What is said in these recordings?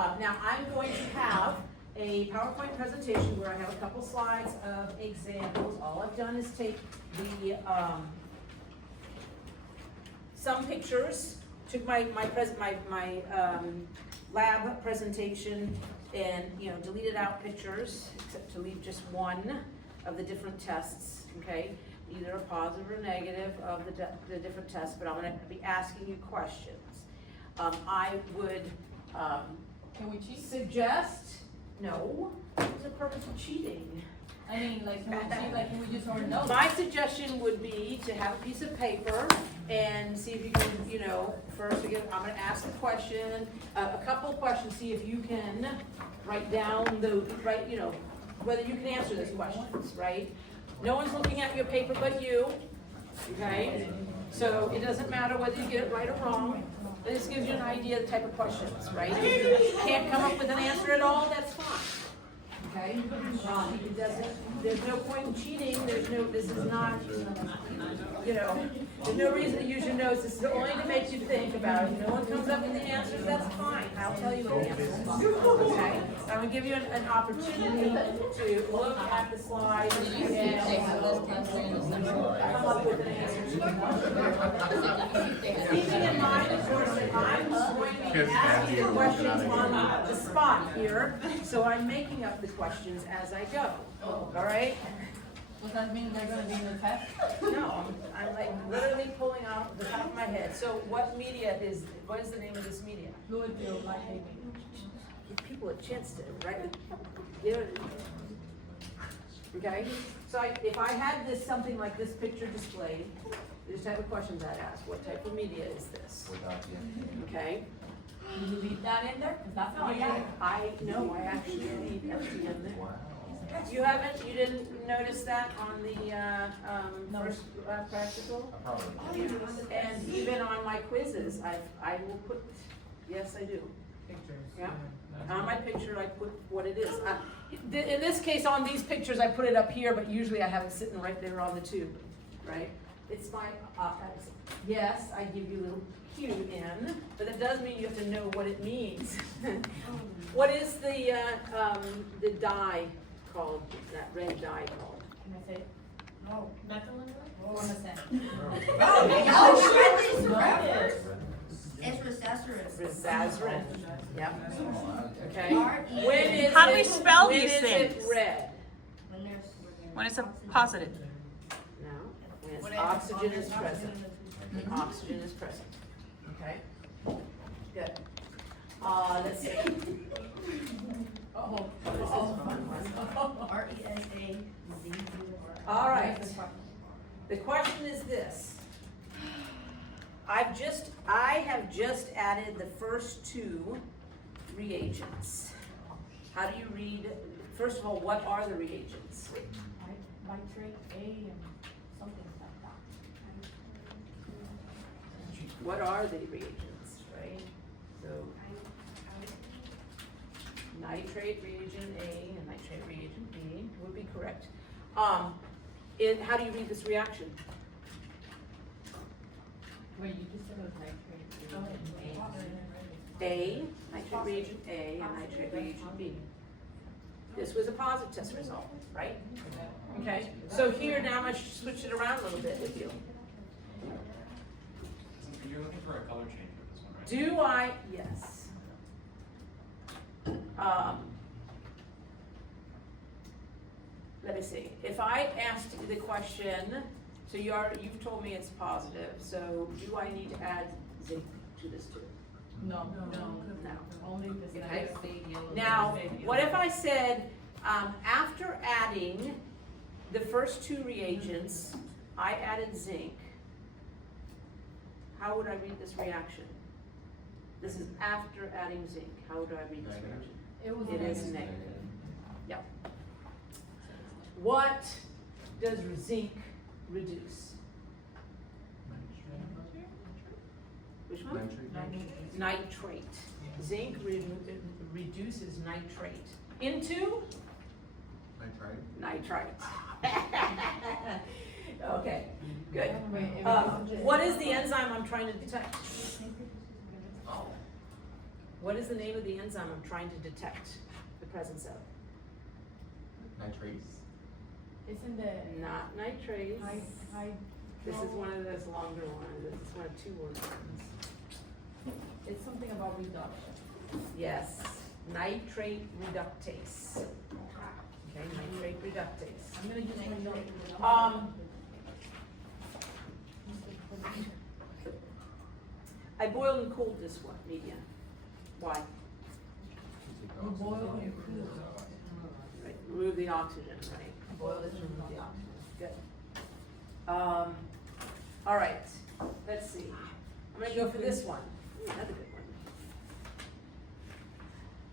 Now I'm going to have a PowerPoint presentation where I have a couple slides of examples. All I've done is take the, some pictures, took my lab presentation and, deleted out pictures, except to leave just one of the different tests, okay? Either a positive or negative of the different tests, but I'm gonna be asking you questions. I would, Can we cheat? suggest, no, what's the purpose of cheating? I mean, like, can we cheat, like, can we just already know? My suggestion would be to have a piece of paper and see if you can, first again, I'm gonna ask the question, a couple of questions, see if you can write down whether you can answer those questions, right? No one's looking at your paper but you, okay? So it doesn't matter whether you get it right or wrong. This gives you an idea of the type of questions, right? If you can't come up with an answer at all, that's fine. Okay? It doesn't, there's no point in cheating, this is not, there's no reason to use your notes, this is only to make you think about it. If no one comes up with the answers, that's fine, I'll tell you what the answers are. Okay? I'm gonna give you an opportunity to look at the slides and come up with an answer to the question. Keeping in mind, of course, that I'm going to be asking the questions on the spot here, so I'm making up the questions as I go, all right? Does that mean they're gonna be in the test? No, I'm like literally pulling out the top of my head. So what is the name of this media? Fluid field, like baby. Give people a chance to, right? Okay, so if I had something like this picture displayed, there's type of questions I'd ask. What type of media is this? Okay? Did you leave that in there? Cause that's how I got it. I actually leave FD in there. You didn't notice that on the first practical? And even on my quizzes, I will put, yes, I do. Yeah, on my picture, I put what it is. In this case, on these pictures, I put it up here, but usually I have it sitting right there on the tube, right? It's my, yes, I give you a little cue in, but that does mean you have to know what it means. What is the dye called, that red dye called? Can I say it? No. Methylene? What am I saying? It's Resazurin. Resazurin. Yep. Okay. R-E-S. How do we spell these When things? is it red? When there's. When it's a positive. No, when it's oxygen is present. Oxygen is present. Okay? Good. Let's see. This is a fun one. R-E-S-A-Z. All right. The question is this. I have just added the first two reagents. How do you read, first of all, what are the reagents? Nitrate A and something like that. What are the reagents, right? So nitrate reagent A and nitrate reagent B would be correct. How do you read this reaction? Wait, you just said it was nitrate. A, nitrate reagent A, and nitrate reagent B. This was a positive test result, right? Okay, so here now I'm going to switch it around a little bit with you. You're looking for a color change with this one, right? Do I, yes. Let me see, if I asked the question, so you've told me it's positive, so do I need to add zinc to this too? No. No. Only this Okay. nitrate yellow. Now, what if I said, after adding the first two reagents, I added zinc, how would I read this reaction? This is after adding zinc, how would I read this reaction? It is negative. Yep. What does zinc reduce? Which one? Nitrate. Zinc reduces nitrate into nitrite. Okay, good. What is the enzyme I'm trying to detect? What is the name of the enzyme I'm trying to detect the presence of? Nitrates. It's in the Not nitrates. high. This is one of those longer ones. This is one of 2 word ones. It's something about reduction. Yes, nitrate reductase. Okay, nitrate reductase. I'm gonna use my note. I boiled and cooled this one, media. Why? You boil and cool. Right, remove the oxygen, right? Boil it and remove the oxygen. Good. All right, let's see. I'm gonna go for this one. Another good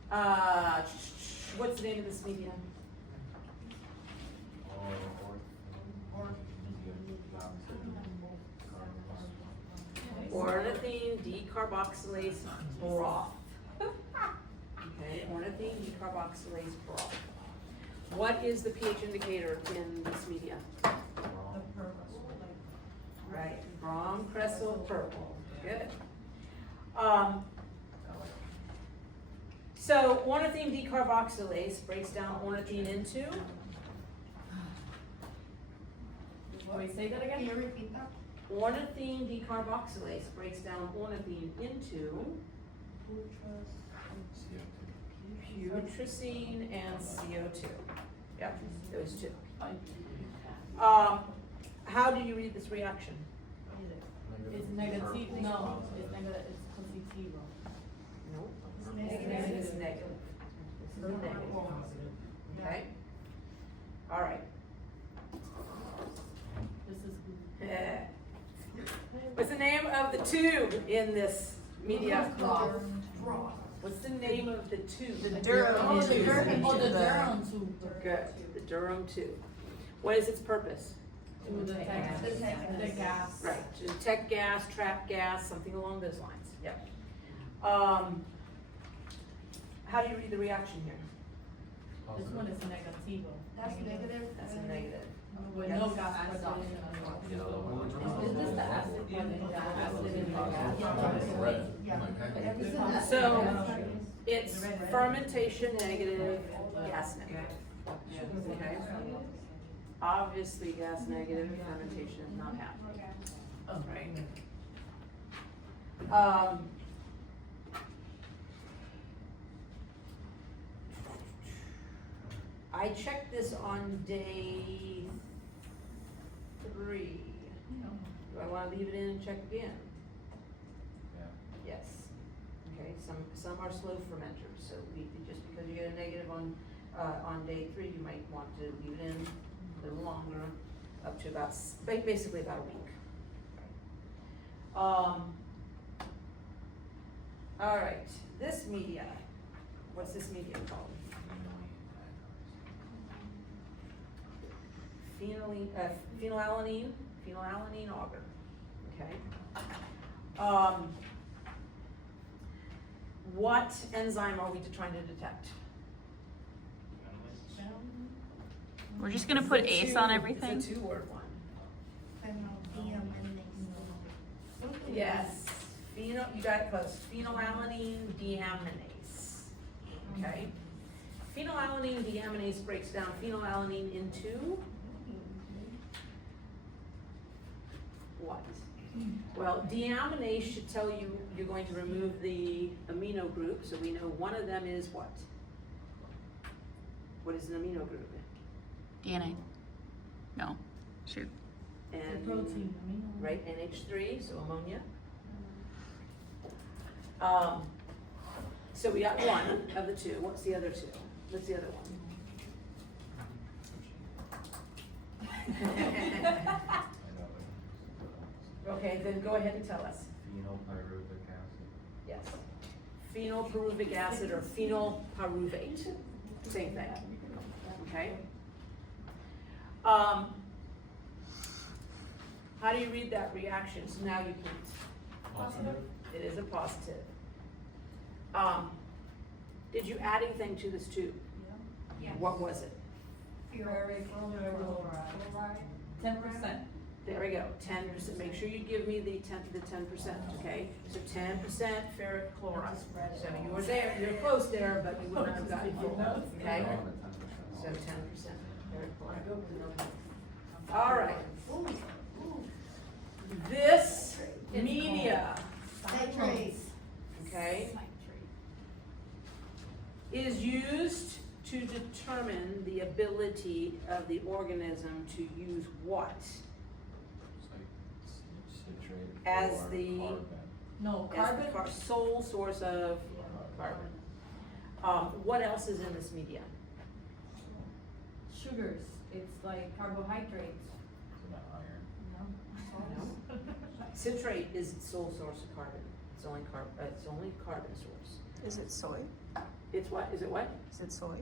one. What's the name of this media? Ornithine decarboxylase broth. Okay, ornithine decarboxylase broth. What is the pH indicator in this media? Right, Brom Cressel purple. Good. So ornithine decarboxylase breaks down ornithine into. Wait, say that Can again? you repeat that? Ornithine decarboxylase breaks down ornithine into putrescine and CO2. Yep, those 2. How do you read this reaction? It's negative, no, it's negative, it's positivo. No. Negative. This is negative. This is a negative. Okay? All right. This is good. What's the name of the tube in this media? What's the name of the tube? The Durham Oh, the tube. Durham, oh, the Durham tube. Good, the Durham tube. What is its purpose? To detect the gas. Right, to detect gas, trap gas, something along those lines, yep. How do you read the reaction here? This one is negativo. That's negative. That's a negative. With no gas production at all. Is this the acid one? The acid in the gas? So, it's fermentation negative, gas negative. Okay? Obviously gas negative, fermentation is not happening. Right? I checked this on day 3. Do I wanna leave it in and check again? Yes. Okay, some are slow fermenters, so just because you get a negative on day 3, you might want to leave it in a little longer, up to about, basically about a week. All right, this media, what's this media called? Phenylalanine agar, okay? What enzyme are we trying to detect? We're just gonna put ACE on everything. It's a 2-word one. Something. Yes, you got it close, phenylalanine deaminase, okay? Phenylalanine deaminase breaks down phenylalanine into what? Well, deaminase should tell you you're going to remove the amino group, so we know one of them is what? What is an amino group? DNA. No. Shoot. The And protein, right, NH3, so ammonia. So we got one of the 2. What's the other 2? What's the other one? Okay, then go ahead and tell us. Phenylpyruvic acid. Yes. Phenylpyruvic acid or phenylpyruvate, same thing. Okay? How do you read that reaction? So now you can. Positive. It is a positive. Did you add anything to this tube? Yes. What was it? Fluoride. 10%. There we go, 10%, make sure you give me the 10%, okay? So 10% ferric chloride. So you were there, you're close there, but you wouldn't have gotten full, okay? So 10% ferric chloride. All right. This media, Citrates. okay, is used to determine the ability of the organism to use what? As the No, as carbon. the sole source of carbon. What else is in this media? Sugars, it's like carbohydrates. Citrate is its sole source of carbon. It's only carbon source. Is it soy? It's what? Is it what? Is it soy?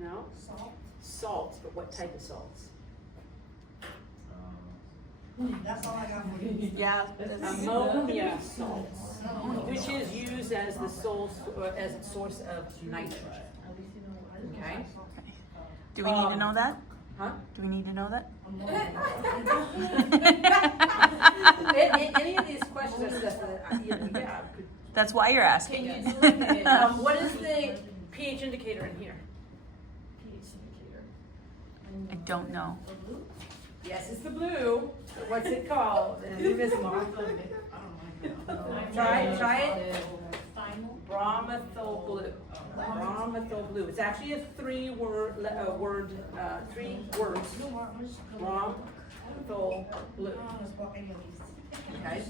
No? Salt. Salt, but what type of salts? That's all I got for you. Yeah. Ammonia salts, which is used as the as a source of nitrogen. Okay? Do we need to know that? Huh? Do we need to know that? Any of these questions are stuff that, yeah. That's why you're asking. Can you do it? What is the pH indicator in here? I don't know. Yes, it's the blue. What's it called? Try it. Bromethyl blue. Bromethyl blue. It's actually a three words. Bromethyl blue. Okay.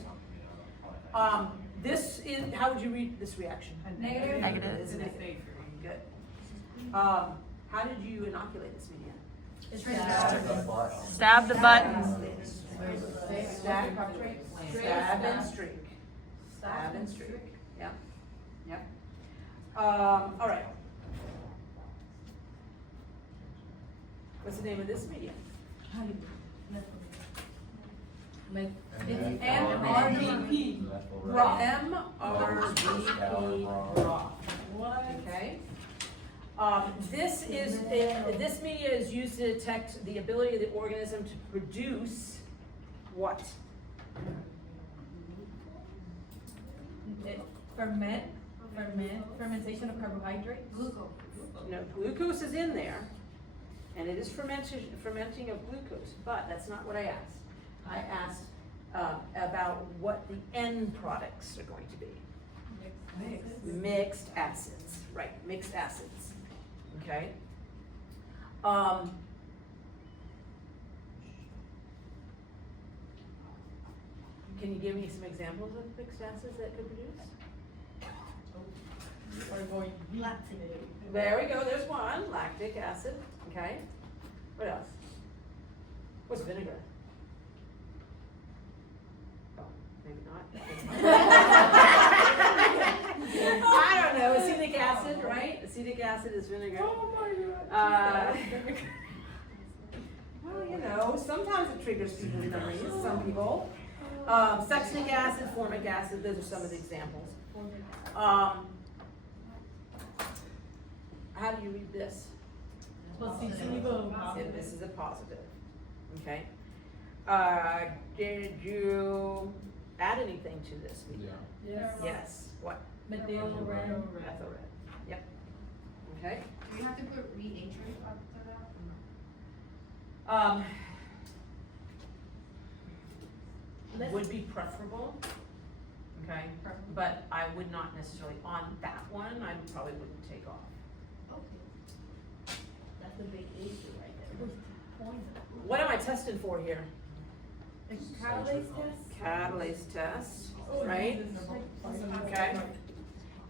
This is, how would you read this reaction? Negative. Negative. It's negative. Good. How did you inoculate this media? Stab the button. Stab and streak. Stab and streak. Yep. Yep. All right. What's the name of this media? MRBP. MRBP raw. Okay. This media is used to detect the ability of the organism to produce what? Fermentation of carbohydrates. No, glucose is in there, and it is fermenting of glucose, but that's not what I asked. I asked about what the end products are going to be. Mixed acids, right, mixed acids, okay? Can you give me some examples of mixed acids that could produce? There we go, there's one, lactic acid, okay? What else? What's vinegar? Oh, maybe not. I don't know, acetic acid, right? Acetic acid is vinegar. Oh my God. Well, you know, sometimes it triggers people's memories, some people. Succinic acid, formic acid, those are some of the examples. How do you read this? This is a positive, okay? Did you add anything to this? Yes, what? Methyl red. Methyl red, yep. Okay. Do you have to put reagent after that? Would be preferable, okay? But I would not necessarily, on that one, I probably wouldn't take off. Okay. That's a big issue right there. What am I testing for here? Catalase test? Catalase test, right? Okay.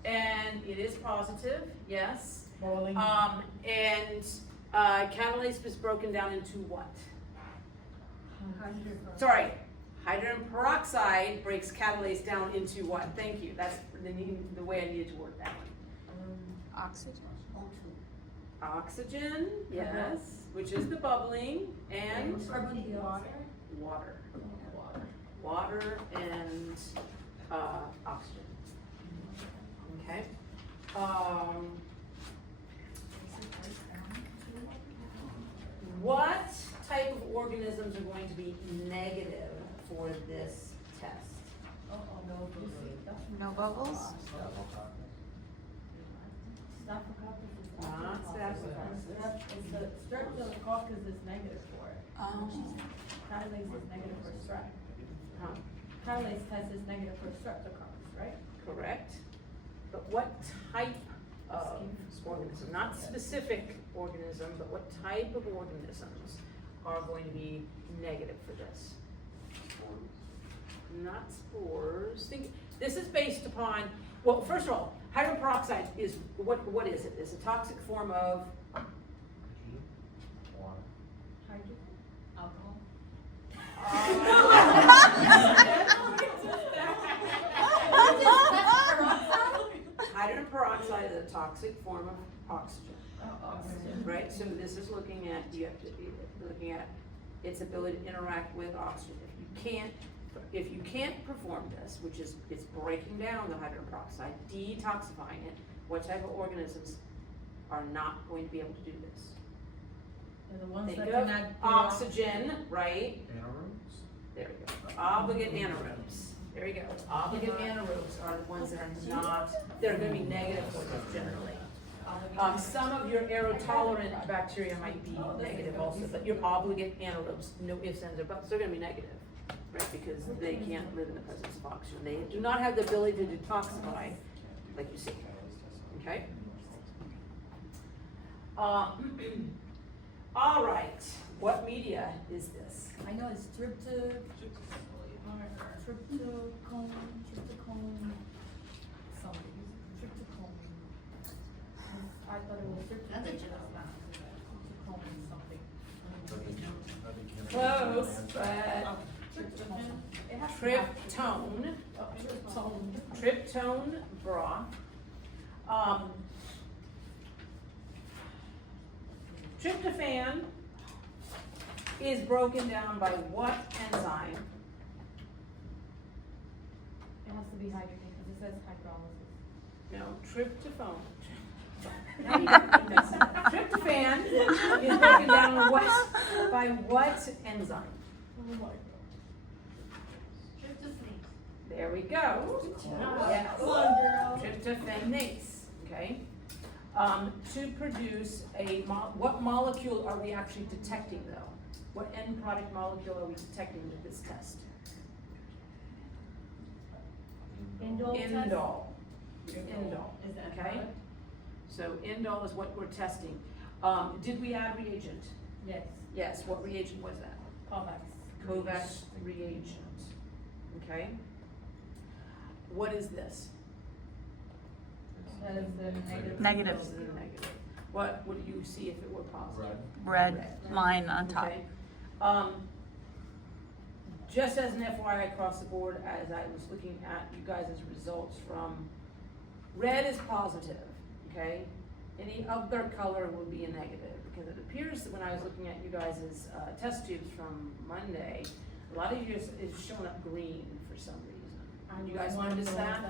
And it is positive, yes. Catalase is broken down into what? Sorry, hydrogen peroxide breaks catalase down into what? Thank you, that's the way I needed to work that one. Oxygen. Oxygen, yes, which is the bubbling, and water. Water and oxygen. Okay. What type of organism organisms are going to be negative for this test? No bubbles? Staphylococcus is. Not Staphylococcus. Streptococcus is negative for it. Oh. Kylase is negative for strep. Huh, Kylase test is negative for streptococcus, right? correct. But what type of organism, not specific organism, but what type of organisms are going to be negative for this? Not spores. Think, this is based upon, well, first of all, hydrogen peroxide is, what is it? It's a toxic form of, Water. Hydrogen, alcohol. hydrogen peroxide is a toxic form of oxygen. Oxygen. Right, so this is looking at, you have to be looking at its ability to interact with oxygen. If you can't perform this, which is, it's breaking down the hydrogen peroxide, detoxifying it, what type of organisms are not going to be able to do this? They're the ones Think that of cannot. oxygen, right? Anaerobes? There we go. Obligate anaerobes. There you go. Obligate anaerobes are the ones that are not, they're gonna be negative for this generally. Some of your aerotolerant bacteria might be negative also, but your obligate anaerobes, no ifs, ands, or buts, they're gonna be negative, right? Because they can't live in the presence of oxygen. They do not have the ability to detoxify like you see, okay? All right, what media is this? I know it's tryptocone, something, tryptocone. I thought it was tryptocone. Tryptocone something. Close, but Tryptophan. It has to have- tryptone, tryptone broth. Tryptophan is broken down by what enzyme? It has to be hydrogen, because it says hydrolysis. No, tryptophan. Tryptophan is broken down by what enzyme? Oh my God. There we go. Yes. Come on, girl. Tryptophanase, okay? To produce what molecule are we actually detecting though? What end product molecule are we detecting with this test? Indole test? Indole. Indole, Is that okay? correct? So indole is what we're testing. Did we add reagent? Yes. Yes, what reagent was that? Kovacs. Kovacs reagent, okay? What is this? That is the negative. Negative. This is a negative. What would you see if it were positive? Red line on top. Okay. Just as an FYI across the board, as I was looking at you guys' results from, red is positive, okay? Any other color would be a negative, because it appears that when I was looking at you guys' test tubes from Monday, a lot of you is showing up green for some reason. You guys notice that?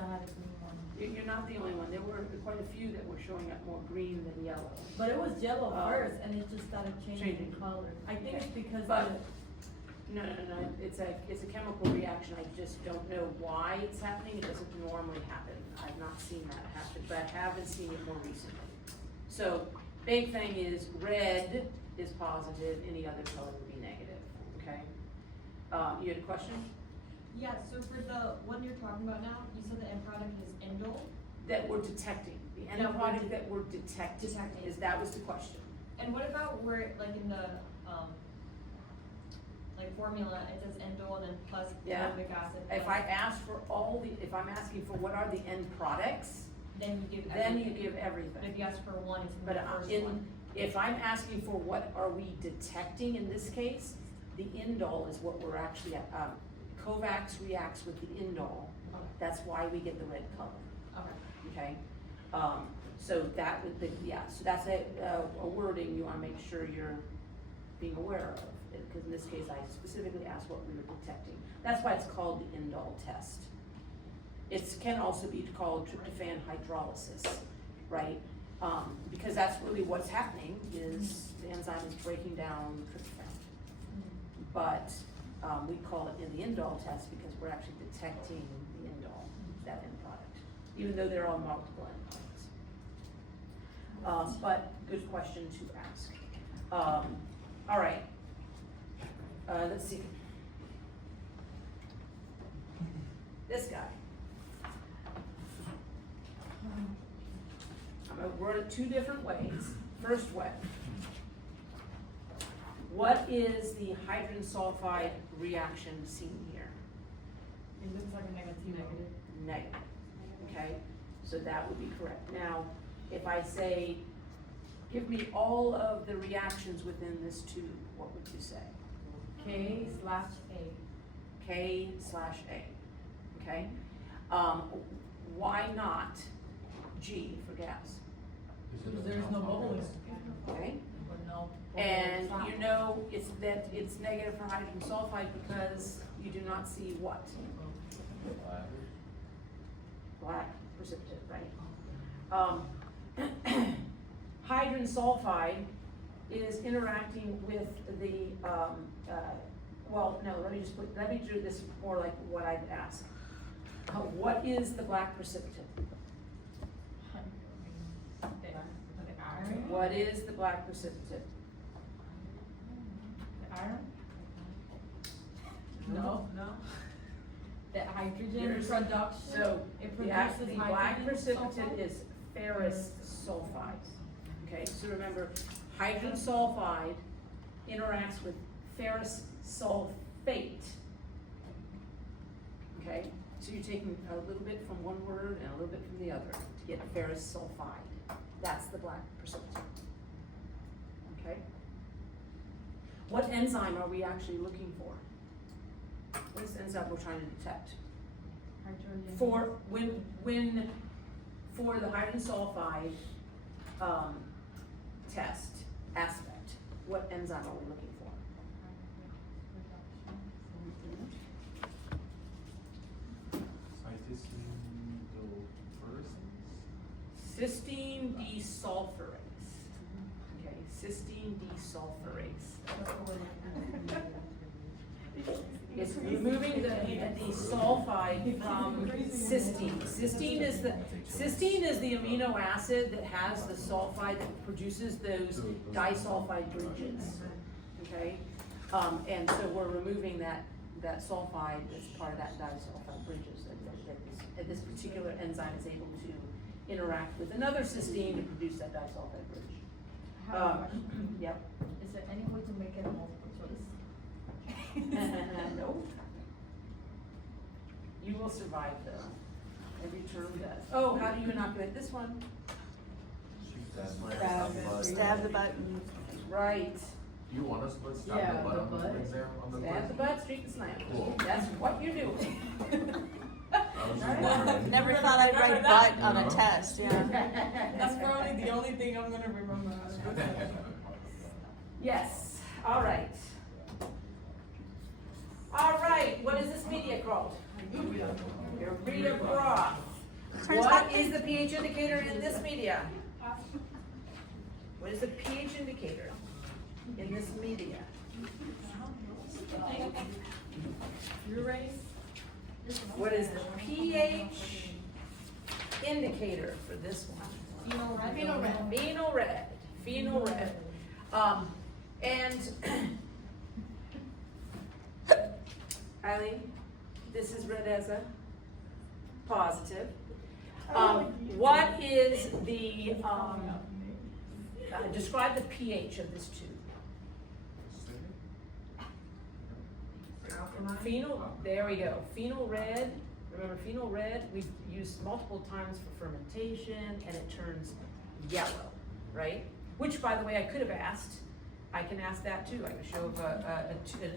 You're not the only one. There were quite a few that were showing up more green than yellow. But it was yellow Oh. first, and it just started changing Changing. color. I think it's because But- No, it's a chemical reaction. I just don't know why it's happening. It doesn't normally happen. I've not seen that happen, but I have been seeing it more recently. So, big thing is red is positive, any other color would be negative, okay? You had a question? Yeah, so for the one you're talking about now, you said the end product is indole, That we're detecting, the end That we're product that we're detecting, detecting. that was the question. and what about where, like in the, like formula, it says indole and then plus Yeah. formic acid. If plus- I ask for if I'm asking for what are the end products, Then you give then you everything. give But everything. if you ask for one, it's But the first in, one. if I'm asking for what are we detecting in this case, the indole is what we're actually, Kovacs reacts with the indole. Okay. That's why we get the red color, Okay. okay? So that would be, so that's a wording you wanna make sure you're being aware of. Because in this case, I specifically asked what we were detecting. That's why it's called the indole test. It can also be called tryptophan hydrolysis, right? Because that's really what's happening is the enzyme is breaking down tryptophan. but, we call it in the indole test because we're actually detecting the indole, that end product, even though there are multiple end products. But good question to ask. All right. Let's see. This guy. I'm gonna word it two different ways. First way. What is the hydrogen sulfide reaction seen here? It looks like a negative. Negative. Okay, so that would be correct. Now, if I say, give me all of the reactions within this tube, what would you say? K/A. K/A. Okay? Why not G for gas? There's no bubbles. Okay? Or no. And you know it's negative for hydrogen sulfide because you do not see what? Black precipitate, right? Hydrogen sulfide is interacting with the, well, no, let me do this more like what I'd ask. What is the black precipitate? The iron. What is the black precipitate? The iron? No. The hydrogen Yours. production. So, It the produces black hydrogen precipitate sulfide? is ferrous sulfide. Okay, so remember, hydrogen sulfide interacts with ferrous sulfate. Okay, so you're taking a little bit from one word and a little bit from the other to get ferrous sulfide. That's the black precipitate. Okay? What enzyme are we actually looking for? What is the enzyme we're trying to detect? Hydrogen. For the hydrogen sulfide test aspect, what enzyme are we looking for? Cysteine desulfurase. Okay, cysteine desulfurase. It's removing the sulfide from cysteine. Cysteine is the amino acid that has the sulfide that produces those disulfide bridges. Okay? And so we're removing that sulfide that's part of that disulfide bridges. And this particular enzyme is able to interact with another cysteine to produce that disulfide bridge. Yep. Is there any way to make it a multiple choice? No. You will survive though. Every term does. Oh, how do you inoculate this one? Stab the button. Right. You want us to stop Yeah, the butt the on the butt. exam on the Stab the butt, streak the slam. Cool. That's what you're doing. I was just wondering. Never thought I'd write butt on a test, yeah. That's probably the only thing I'm gonna remember. Yes, all right. All right, what is this media called? Urea broth. What is the pH indicator in this media? What is the pH indicator in this media? What is the pH indicator for this one? Phenol red. Phenol red. Phenol red. And Eileen, this is read as a positive. What is the, describe the pH of this tube? Phenol, there we go. Phenol red, remember phenol red, we've used multiple times for fermentation and it turns yellow, right? Which, by the way, I could have asked. I can ask that too. I can show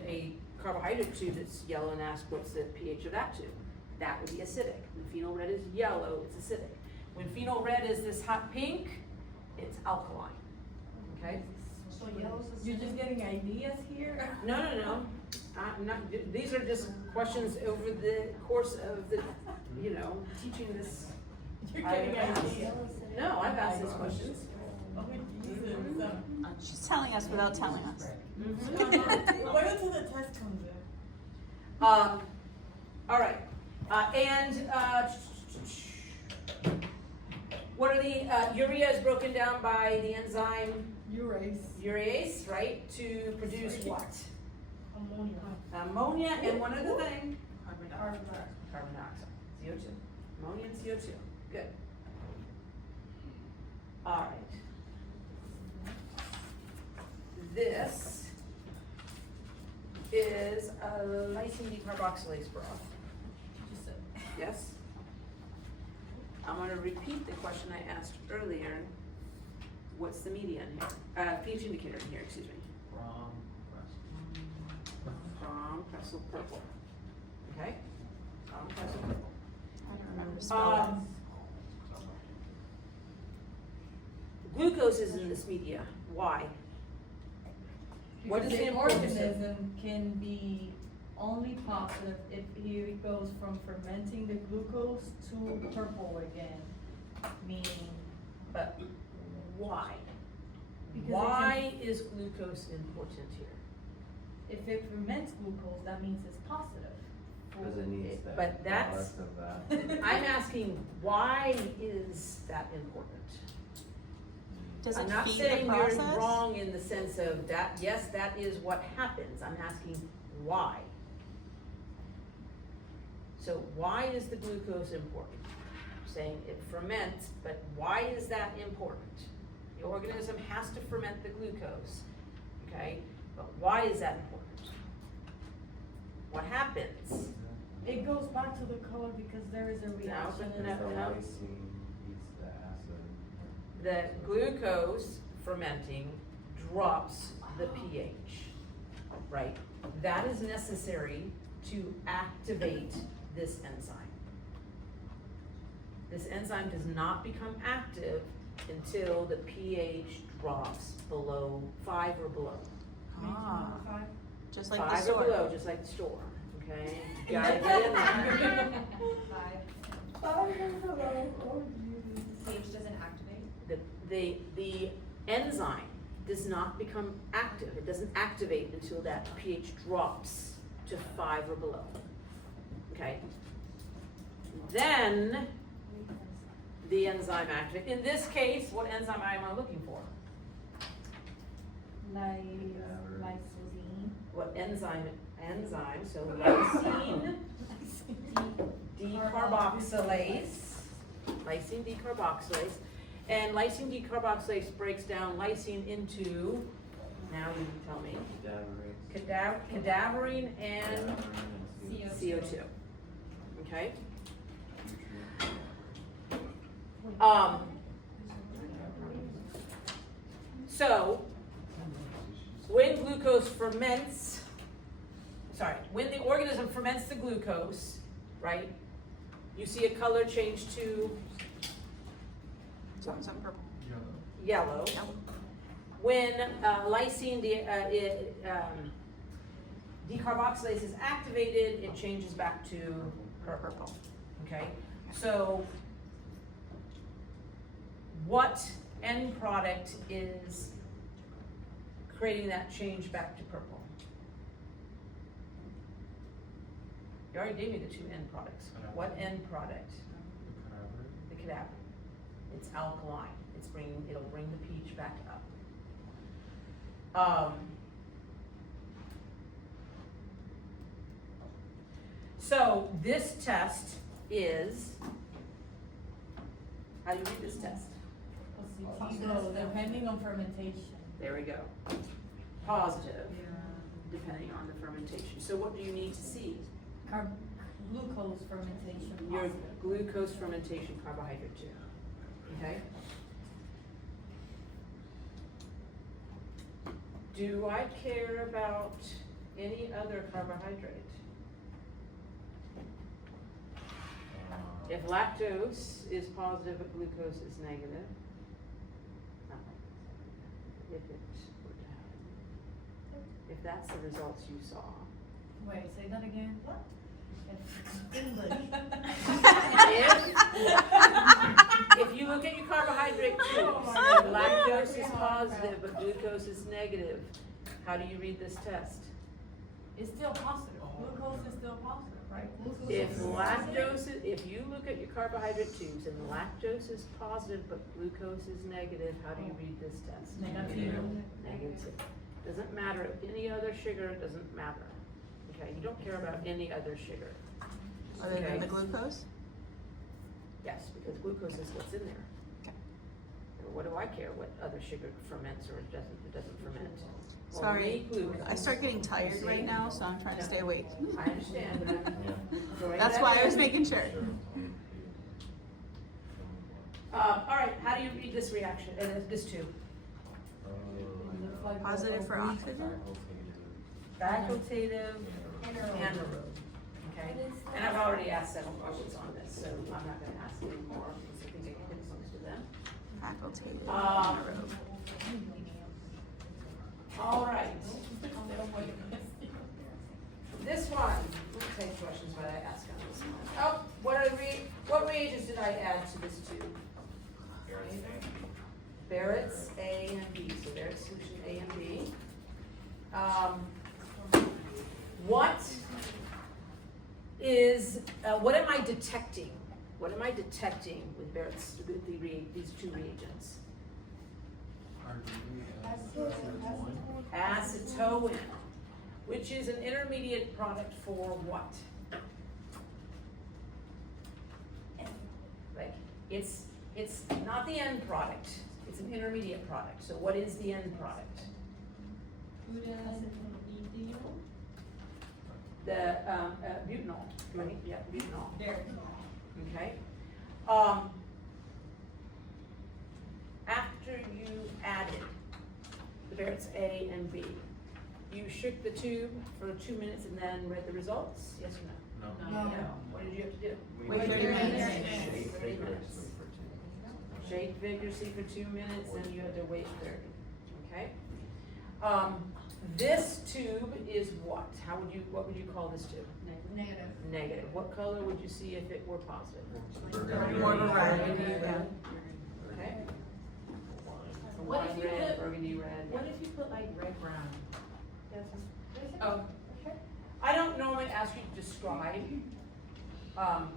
a carbohydrate tube that's yellow and ask what's the pH of that tube. That would be acidic. When phenol red is yellow, it's acidic. When phenol red is this hot pink, it's alkaline, okay? So yellow's the You're just getting ideas here? No. I'm not, these are just questions over the course of the, teaching this. You're getting ideas. No, I've asked these questions. Oh, Jesus. She's telling us without telling us. Mhm. Wait until the test comes in. All right, what are the, urea is broken down by the enzyme urease, right, to produce what? Ammonia. Ammonia and one other thing, Carbon carbon dioxide, CO2, ammonia and CO2, good. All right. This is a lysine decarboxylase broth. Yes? I'm gonna repeat the question I asked earlier. What's the media in here? pH indicator in here, excuse me. From Cressel Purple. Okay? From Cressel Purple. I don't remember spelling. Glucose is in this media. Why? What is Because the the importance of- organism can be only positive if it goes from fermenting the glucose to purple again, meaning. But why? Because it Why is glucose important here? If it ferments glucose, that means it's positive. Cause it needs that. But that's- product of that. I'm asking, why is that important? Does I'm it not feed saying the you're process? wrong in the sense of that, yes, that is what happens, I'm asking why. So why is the glucose important? I'm saying it ferments, but why is that important? The organism has to ferment the glucose, okay? But why is that important? What happens? It goes back to the color because there is a reaction. but no, The no. lysine eats the acid. The glucose fermenting drops the pH, right? That is necessary to activate this enzyme. This enzyme does not become active until the pH drops below 5 or below. Ah, just like the 5 or store. below, just like the store, okay? You gotta get in there. pH doesn't activate. The enzyme does not become active. It doesn't activate until that pH drops to 5 or below. Okay? Then the enzyme activates. In this case, what enzyme am I looking for? Lysosine. What enzyme, so lysine decarboxylase. Lysine decarboxylase. And lysine decarboxylase breaks down lysine into, now you can tell me, cadaverine and CO2. Okay? So, when glucose ferments, when the organism ferments the glucose, right, you see a color change to Some purple. yellow. Yellow. When lysine decarboxylase is activated, it changes back to purple. Okay, so what end product is creating that change back to purple? You already gave me the 2 end products. What end product? The cadaver. It's alkaline. It'll bring the pH back up. So this test is, how do you read this test? Positivo, depending on fermentation. There we go. Positive, depending on the fermentation. So what do you need to see? Glucose fermentation. Your Positive. glucose fermentation carbohydrate too. Okay? Do I care about any other carbohydrate? If lactose is positive but glucose is negative, if that's the results you saw. Wait, say that again. What? If you look at your carbohydrate tube, lactose is positive positive, but glucose is negative. How do you read this test? It's still positive, glucose is still positive, right? If lactose, if you look at your carbohydrate tubes and lactose is positive, but glucose is negative, how do you read this test? Negative. Negative. Doesn't matter, any other sugar doesn't matter. Okay, you don't care about any other sugar. Other Okay. than the glucose? Yes, because glucose is what's in there. Okay. What do I care what other sugar ferments or it doesn't ferment? Sorry, Only glucose. I start getting tired right now, so I'm trying to stay awake. I understand, but I'm throwing That's that why I in. was making sure. All right, how do you read this reaction, this tube? Positive for oxygen? Facultative anaerobe, okay? And I've already asked several questions on this, so I'm not gonna ask any more, because I think I can get most of them. Facultative Um, anaerobe. All right. This one, we'll take questions, but I ask on this one. Oh, what reagents did I add to this tube? Barrett's A and B, so Barrett's solution A and B. What am I detecting? What am I detecting with Barrett's, with these two reagents? Acetoin, which is an intermediate product for what? Like, it's not the end product, it's an intermediate product. So what is the end product? The butanol, right? Yeah, butanol. Okay. After you added the Barrett's A and B, you shook the tube for 2 minutes and then read the results? Yes or no? No. What did you have to do? Wait 30 minutes. 30 minutes. Shake vigorously for 2 minutes, then you had to wait 30. Okay. This tube is what? What would you call this tube? Negative. Negative. What color would you see if it were positive? More of a red. Okay. What if you Red, put- burgundy red. What if you put like red brown? Oh, okay. I don't normally ask you to describe,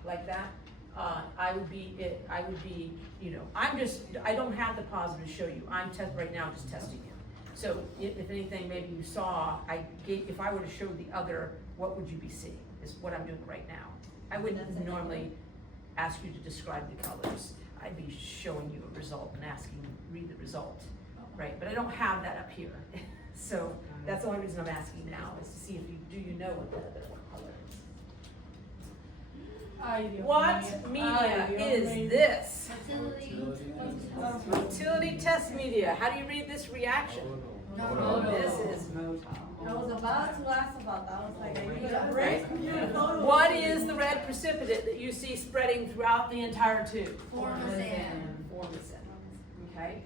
like that. I would be, I don't have the positive to show you. I'm right now just testing you. So if anything, maybe you saw, if I were to show the other, what would you be seeing, is what I'm doing right now. I wouldn't normally ask you to describe the colors. I'd be showing you a result and asking you to read the result, right? But I don't have that up here. So that's the only reason I'm asking now, is to see if you know what the other color is. What media is this? Motility test media. How do you read this reaction? This is motile. I was about to ask about that, I was like, are you gonna Right? What is the red precipitate that you see spreading throughout the entire tube? Formicin. Formicin. Okay.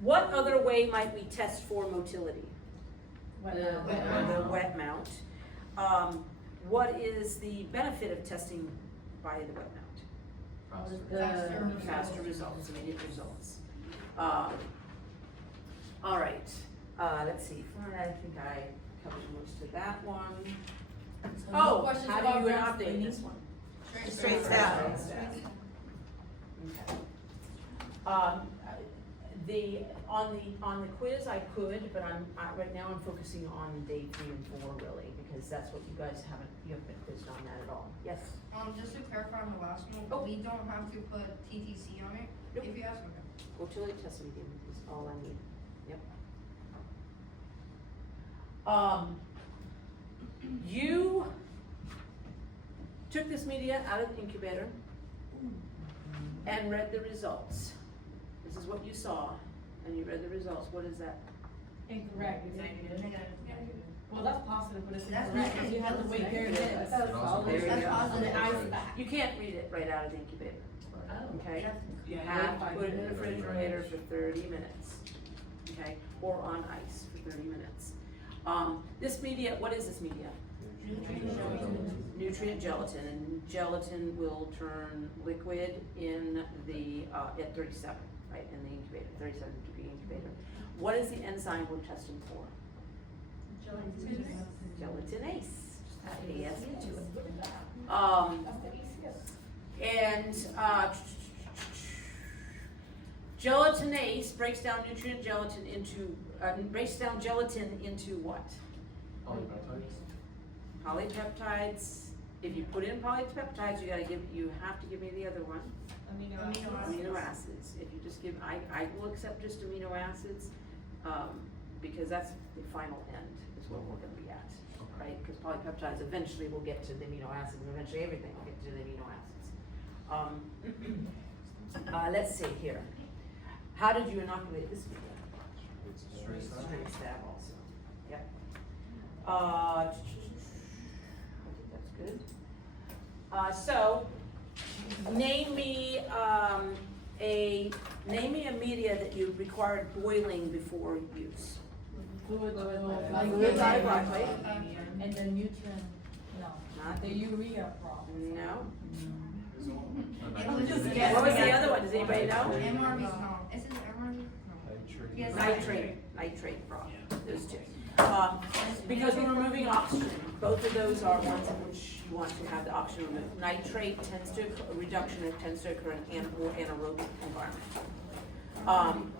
What other way might we test for motility? The wet mount. What is the benefit of testing by the wet mount? Faster results, immediate results. All right, let's see, I think I covered most of that one. Oh, questions how about do you ground update cleaning? this one? Straight staff. Okay. On the quiz I could, but right now I'm focusing on day 3 and 4 really, because that's what you guys haven't been quizzed on that at all. Yes? Just to clarify on the last one, Oh. we don't have to put TTC on it? Nope. If you ask, okay. Motility test medium is all I need. Yep. You took this media out of the incubator and read the results. This is what you saw, and you read the results. What is that? Incorrect, it's negative. Negative. Well, that's positive, but it's That's incorrect, because you have to wait 30 minutes. There you That's go. positive. You can't read it right out of the incubator, okay? You Yeah, have to wait put it in the 5 minutes. refrigerator for 30 minutes, okay? Or on ice for 30 minutes. This media, what is this media? Nutrient gelatin, and gelatin will turn liquid in the, at 37. right, in the incubator, 37-degree incubator. What is the enzyme we're testing for? Gelatinase. Just add AS into it. Gelatinase breaks down nutrient gelatin into, breaks down gelatin into what? Polypeptides. If you put in polypeptides, you have to give me the other one. Amino acids. If you just give, I will accept just amino acids, because that's the final end, is what we're gonna be at, right? Because polypeptides eventually will get to the amino acids, and eventually everything will get to the amino acids. Let's see here. How did you inoculate this media? It's a straight Straight stab also. Yep. I think that's good. So, name me a media that you required boiling before use. Fluid Fluid-like, right? And the nutrient, no, Not the urea problem. No. I'm just What was the other one? Does anybody know? MRV, no. Is it MRV? Yes. Nitrate broth. Those two. Because we're removing oxygen. Both of those are ones in which you want to have the oxygen removed. Nitrate tends to, reduction tends to occur in anaerobic environment.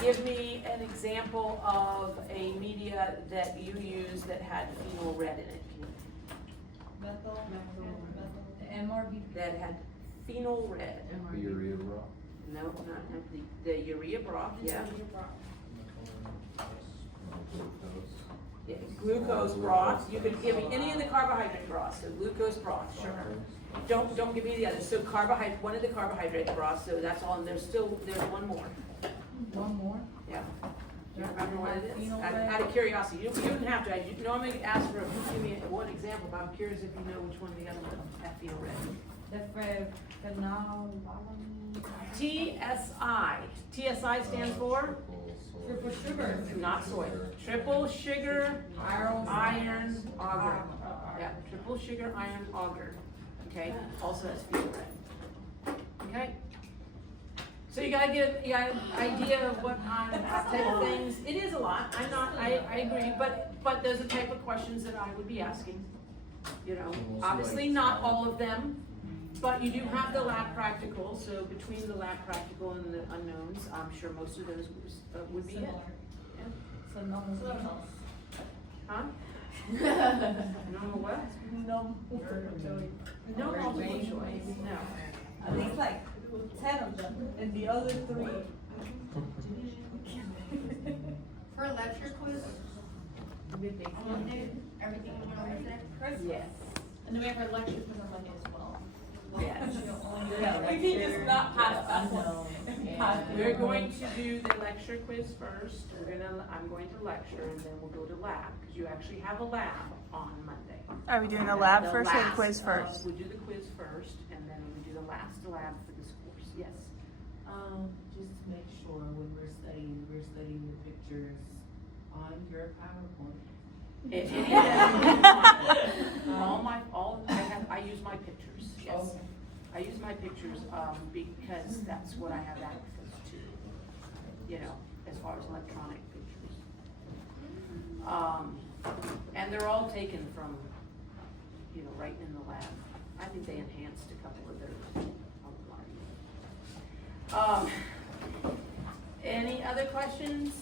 Give me an example of a media that you use that had phenol red in it. Methyl. The MRV. That had phenol red. The urea broth. No, not the urea broth, yeah. Yeah, glucose broth. You could give me any of the carbohydrate broths. So glucose broth, sugar. Don't give me the others. So carbohydrate, one of the carbohydrate broths. So that's all. And there's one more. One more? Yeah. Do you remember what it is? Out of curiosity, you don't have to. You normally ask for give me one example, but I'm curious if you know which one the other one had phenol red. The phenol. TSI. TSI stands for Triple sugar. not soy. Triple sugar iron auger. Yeah, triple sugar iron auger. Okay, also that's phenol red. Okay. So you gotta get an idea of what type of things. It is a lot. I agree, but those are the type of questions that I would be asking. You know, obviously not all of them, but you do have the lab practical. So between the lab practical and the unknowns, I'm sure most of those would be it. Yeah. So normal. Huh? Normal what? No. No multiple choice. No. At least like 10 of them, and the other 3. For a lecture quiz, Monday, everything will be on Wednesday? Yes. And then we have our lecture quiz on Monday as well. Yes. We can just not pass that one. We're going to do the lecture quiz first. I'm going to lecture and then we'll go to lab, because you actually have a lab on Monday. Are we doing the lab The first or the last, quiz first? We do the quiz first and then we do the last lab for this course. Yes. Just to make sure when we're studying the pictures on your PowerPoint. I use my pictures, yes. I use my pictures, because that's what I have access to, you know, as far as electronic pictures. And they're all taken from, you know, right in the lab. I think they enhanced a couple of those online. Any other questions?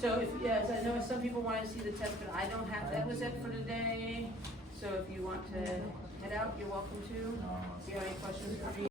So if, yes, I know some people want to see the test, but I don't have, that was it for today. So if you want to head out, you're welcome to. If you have any questions for me.